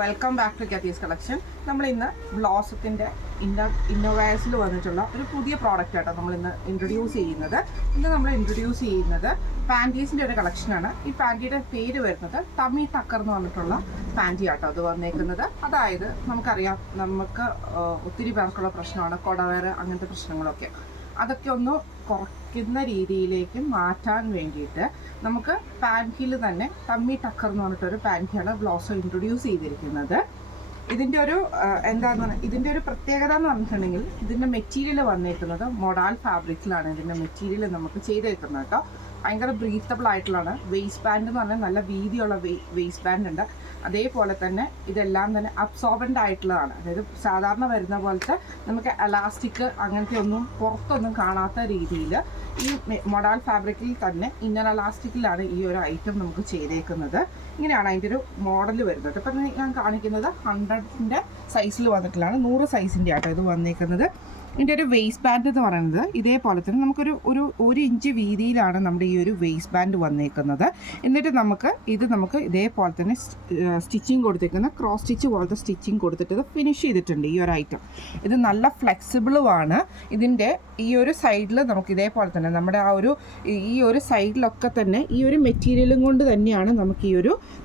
Welcome back to Kathy's collection. നമ്മൾ ഇന്ന് ബ്ലോസത്തിൻ്റെ ഇന്നോവയർസിൽ വന്നിട്ടുള്ള ഒരു പുതിയ പ്രോഡക്റ്റ് ആട്ടോ നമ്മൾ ഇന്ന് ഇൻട്രൊഡ്യൂസ് ചെയ്യുന്നത്. ഇന്ന് നമ്മൾ ഇൻട്രൊഡ്യൂസ് ചെയ്യുന്നത് പാൻറ്റീസിൻ്റെ ഒരു കളക്ഷനാണ്. ഈ പാൻറ്റിയുടെ പേര് വരുന്നത് ടമ്മി ടക്കർ എന്ന് പറഞ്ഞിട്ടുള്ള പാൻറ്റി ആട്ടോ അത് വന്നേക്കുന്നത്. അതായത് നമുക്കറിയാം, നമുക്ക് ഒത്തിരി പേർക്കുള്ള പ്രശ്നമാണ് കൊടവേറ്, അങ്ങനത്തെ പ്രശ്നങ്ങളൊക്കെ. അതൊക്കെ ഒന്ന് കുറയ്ക്കുന്ന രീതിയിലേക്ക് മാറ്റാൻ വേണ്ടിയിട്ട് നമുക്ക് പാൻറ്റിയിൽ തന്നെ ടമ്മി ടക്കർ എന്ന് പറഞ്ഞിട്ടൊരു പാൻറ്റിയാണ് ബ്ലോസോ ഇൻട്രൊഡ്യൂസ് ചെയ്തിരിക്കുന്നത്. ഇതിൻ്റെ ഒരു പ്രത്യേകത എന്ന് പറഞ്ഞിട്ടുണ്ടെങ്കിൽ ഇതിൻ്റെ മെറ്റീരിയൽ വന്നേക്കുന്നത് മൊഡാൽ ഫാബ്രിക്കിലാണ്. ഇതിൻ്റെ മെറ്റീരിയൽ നമുക്ക് ചെയ്തേക്കുന്നത് കേട്ടോ. ഭയങ്കര ബ്രീത്തബിൾ ആയിട്ടുള്ളതാണ്. വേസ്റ്റ് ബാൻഡ് എന്ന് പറഞ്ഞാൽ നല്ല വീതിയുള്ള വേസ്റ്റ് ബാൻഡ് ഉണ്ട്. അതേപോലെ തന്നെ ഇതെല്ലാം തന്നെ അബ്സോർബൻ്റ് ആയിട്ടുള്ളതാണ്. അതായത് സാധാരണ വരുന്ന പോലത്തെ നമുക്ക് എലാസ്റ്റിക് അങ്ങനത്തെ ഒന്നും പുറത്തൊന്നും കാണാത്ത രീതിയിൽ ഈ മൊഡാൽ ഫാബ്രിക്കിൽ തന്നെ ഇന്നർ എലാസ്റ്റിക്കിലാണ് ഈ ഒരു ഐറ്റം നമുക്ക് ചെയ്തേക്കുന്നത്. ഇങ്ങനെയാണ് അതിൻ്റെ ഒരു മോഡൽ വരുന്നത്. ഇപ്പം ഞാൻ കാണിക്കുന്നത് 100ൻ്റെ സൈസിൽ വന്നിട്ടുള്ളതാണ്. 100 സൈസിൻ്റെ ആട്ടോ ഇത് വന്നേക്കുന്നത്. ഇതിൻ്റെ ഒരു വേസ്റ്റ് ബാൻഡ് എന്ന് പറയുന്നത് ഇതേപോലെ തന്നെ നമുക്കൊരു ഒരു ഇഞ്ച് വീതിയിലാണ് നമ്മുടെ ഈ ഒരു വേസ്റ്റ് ബാൻഡ് വന്നേക്കുന്നത്. എന്നിട്ട് നമുക്ക് ഇതേപോലെ തന്നെ സ്റ്റിച്ചിങ് കൊടുത്തേക്കുന്ന ക്രോസ് സ്റ്റിച്ച് പോലത്തെ സ്റ്റിച്ചിങ് കൊടുത്തിട്ട് ഇത് ഫിനിഷ് ചെയ്തിട്ടുണ്ട് ഈ ഒരു ഐറ്റം. ഇത് നല്ല ഫ്ലെക്സിബിളുമാണ്. ഇതിൻ്റെ ഈ ഒരു സൈഡിൽ നമുക്ക് ഇതേപോലെ തന്നെ നമ്മുടെ ഈ ഒരു സൈഡിലൊക്കെ തന്നെ ഈ ഒരു മെറ്റീരിയലും കൊണ്ട് തന്നെയാണ് നമുക്ക്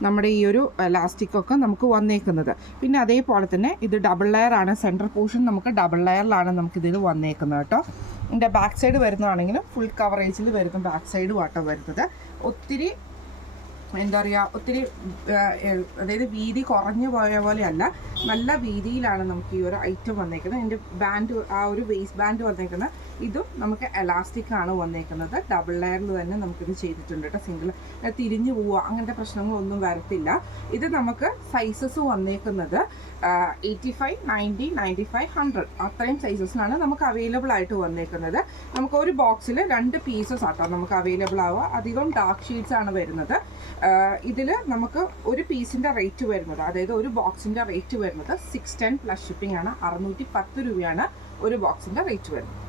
നമ്മുടെ ഈ ഒരു എലാസ്റ്റിക്കൊക്കെ നമുക്ക് വന്നേക്കുന്നത്. പിന്നെ അതേപോലെ തന്നെ ഇത് ഡബിൾ ലെയർ ആണ്. സെൻട്രൽ പോർഷൻ നമുക്ക് ഡബിൾ ലെയറിലാണ് നമുക്കിതിൽ വന്നേക്കുന്നത് കേട്ടോ. ഇതിൻ്റെ ബാക്ക് സൈഡ് വരുന്നതാണെങ്കിലും ഫുൾ കവറേജിൽ വരുന്ന ബാക്ക് സൈഡും ആട്ടോ വരുന്നത്. ഒത്തിരി അതായത് വീതി കുറഞ്ഞു പോയ പോലെയല്ല, നല്ല വീതിയിലാണ് നമുക്ക് ഈ ഒരു ഐറ്റം വന്നേക്കുന്നത്. ഇതിൻ്റെ ബാൻഡ്, ആ ഒരു വേസ്റ്റ് ബാൻഡ് വന്നേക്കുന്നത് ഇതും നമുക്ക് എലാസ്റ്റിക് ആണ് വന്നേക്കുന്നത്. ഡബിൾ ലെയറിൽ തന്നെ നമുക്കിത് ചെയ്തിട്ടുണ്ട് കേട്ടോ. സിംഗിൾ തിരിഞ്ഞു പോവുക അങ്ങനത്തെ പ്രശ്നങ്ങളൊന്നും വരത്തില്ല. ഇത് നമുക്ക് സൈസസ് വന്നേക്കുന്നത് 85, 90, 95, 100 അത്രയും സൈസസിലാണ് നമുക്ക് അവൈലബിൾ ആയിട്ട് വന്നേക്കുന്നത്. നമുക്ക് ഒരു ബോക്സിൽ 2 പീസസ് ആട്ടോ നമുക്ക് അവൈലബിൾ ആവുക. അധികം ഡാർക്ക് ഷീഡ്സ് ആണ് വരുന്നത്. ഇതിൽ നമുക്ക് ഒരു പീസിൻ്റെ റേറ്റ് വരുന്നത്, അതായത് ഒരു ബോക്സിൻ്റെ റേറ്റ് വരുന്നത് 610 പ്ലസ് ഷിപ്പിംഗ് ആണ്. 610 രൂപയാണ് ഒരു ബോക്സിൻ്റെ റേറ്റ് വരുന്നത്.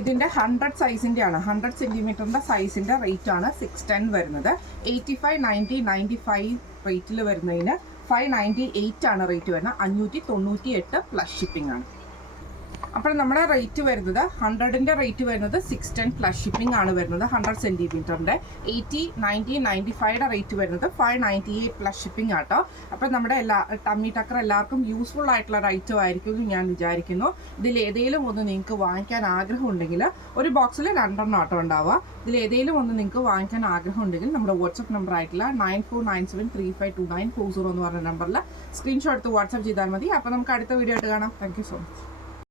ഇതിൻ്റെ 100 സൈസിൻ്റെ ആണ്, 100 സെൻറ്റിമീറ്ററിൻ്റെ സൈസിൻ്റെ റേറ്റ് ആണ് 610 വരുന്നത്. 85, 90, 95 റേറ്റിൽ വരുന്നതിന് 598 ആണ് റേറ്റ് വരുന്നത്. 598 പ്ലസ് ഷിപ്പിംഗ് ആണ്. അപ്പോൾ നമ്മുടെ റേറ്റ് വരുന്നത് 100ൻ്റെ റേറ്റ് വരുന്നത് 610 പ്ലസ് ഷിപ്പിംഗ് ആണ് വരുന്നത്. 100 സെൻറ്റിമീറ്ററിൻ്റെ 80, 90, 95യുടെ റേറ്റ് വരുന്നത് 598 പ്ലസ് ഷിപ്പിംഗ് ആട്ടോ. അപ്പോൾ നമ്മുടെ ടമ്മി ടക്കർ എല്ലാവർക്കും യൂസ്ഫുൾ ആയിട്ടുള്ള ഒരു ഐറ്റം ആയിരിക്കും എന്ന് ഞാൻ വിചാരിക്കുന്നു. ഇതിൽ ഏതെങ്കിലും ഒന്ന് നിങ്ങൾക്ക് വാങ്ങിക്കാൻ ആഗ്രഹം ഉണ്ടെങ്കിൽ, ഒരു ബോക്സിൽ 2 ആട്ടോ ഉണ്ടാവുക. ഇതിൽ ഏതെങ്കിലും ഒന്ന് നിങ്ങൾക്ക് വാങ്ങിക്കാൻ ആഗ്രഹം ഉണ്ടെങ്കിൽ നമ്മുടെ വാട്സപ്പ് നമ്പർ ആയിട്ടുള്ള 9497352940 എന്ന് പറഞ്ഞ നമ്പറിൽ സ്ക്രീൻഷോട്ട് എടുത്ത് വാട്സപ്പ് ചെയ്താൽ മതി. അപ്പോൾ നമുക്ക് അടുത്ത വീഡിയോ ആയിട്ട് കാണാം. Thank you so much.